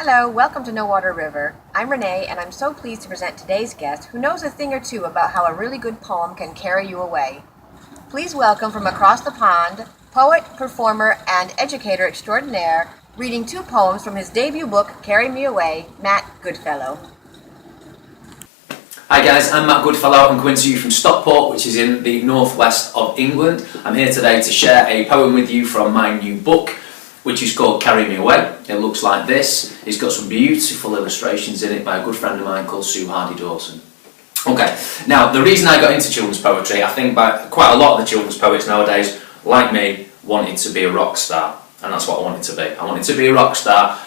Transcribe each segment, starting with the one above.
Hello, welcome to NoWaterRiver. I'm Renee, and I'm so pleased to present today's guest who knows a thing or two about how a really good poem can carry you away. Please welcome from across the pond, poet, performer, and educator extraordinaire, reading two poems from his debut book, Carry Me Away, Matt Goodfellow. Hi guys, I'm Matt Goodfellow. I'm coming to you from Stockport, which is in the northwest of England. I'm here today to share a poem with you from my new book, which is called Carry Me Away. It looks like this. It's got some beautiful illustrations in it by a good friend of mine called Sue Hardy-Dawson. Okay, now the reason I got into children's poetry, I think by quite a lot of the children's poets nowadays, like me, wanted to be a rock star. And that's what I wanted to be. I wanted to be a rock star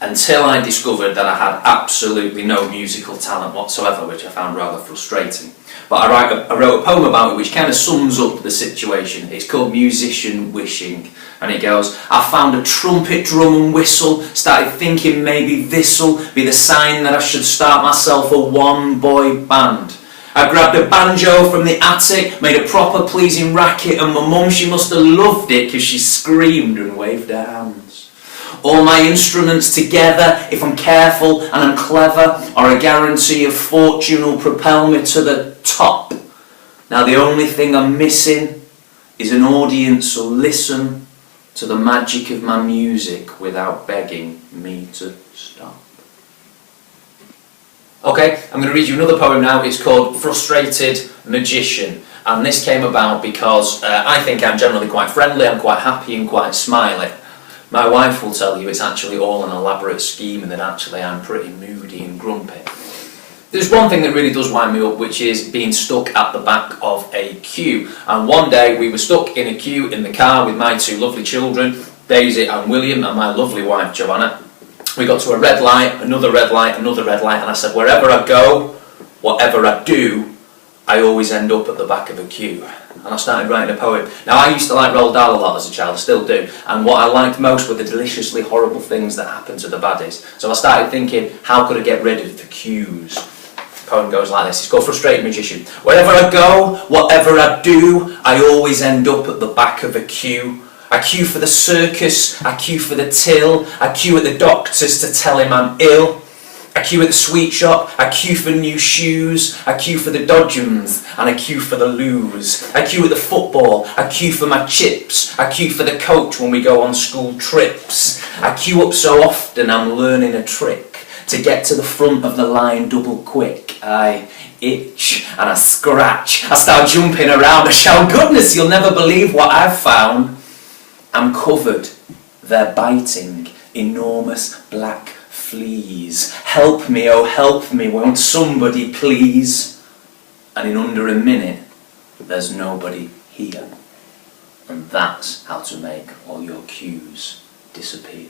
until I discovered that I had absolutely no musical talent whatsoever, which I found rather frustrating. But I wrote a poem about it which kind of sums up the situation. It's called Musician Wishing, and it goes, I found a trumpet, drum and whistle, started thinking maybe this'll be the sign that I should start myself a one-boy band. I grabbed a banjo from the attic, made a proper pleasing racket, and my mum, she must have loved it because she screamed and waved her hands. All my instruments together, if I'm careful and I'm clever, are a guarantee of fortune will propel me to the top. Now the only thing I'm missing is an audience who'll listen to the magic of my music without begging me to stop. Okay, I'm going to read you another poem now. It's called Frustrated Magician, and this came about because I think I'm generally quite friendly, I'm quite happy and quite smiley. My wife will tell you it's actually all an elaborate scheme and that actually I'm pretty moody and grumpy. There's one thing that really does wind me up, which is being stuck at the back of a queue. And one day we were stuck in a queue in the car with my two lovely children, Daisy and William, and my lovely wife Joanna. We got to a red light, another red light, another red light, and I said, wherever I go, whatever I do, I always end up at the back of a queue. And I started writing a poem. Now, I used to like Roald Dahl a lot as a child, I still do, and what I liked most were the deliciously horrible things that happened to the baddies. So I started thinking, how could I get rid of the queues? The poem goes like this. It's called Frustrated Magician. Wherever I go, whatever I do, I always end up at the back of a queue. I queue for the circus, I queue for the till, I queue at the doctor's to tell him I'm ill. I queue at the sweet shop, I queue for new shoes, I queue for the dodgems, and I queue for the loos. I queue at the football, I queue for my chips, I queue for the coach when we go on school trips. I queue up so often I'm learning a trick to get to the front of the line double quick. I itch and I scratch, I start jumping around, I shout, goodness, you'll never believe what I've found. I'm covered, they're biting, enormous black fleas. Help me, oh help me, won't somebody please? And in under a minute, there's nobody here. And that's how to make all your cues disappear.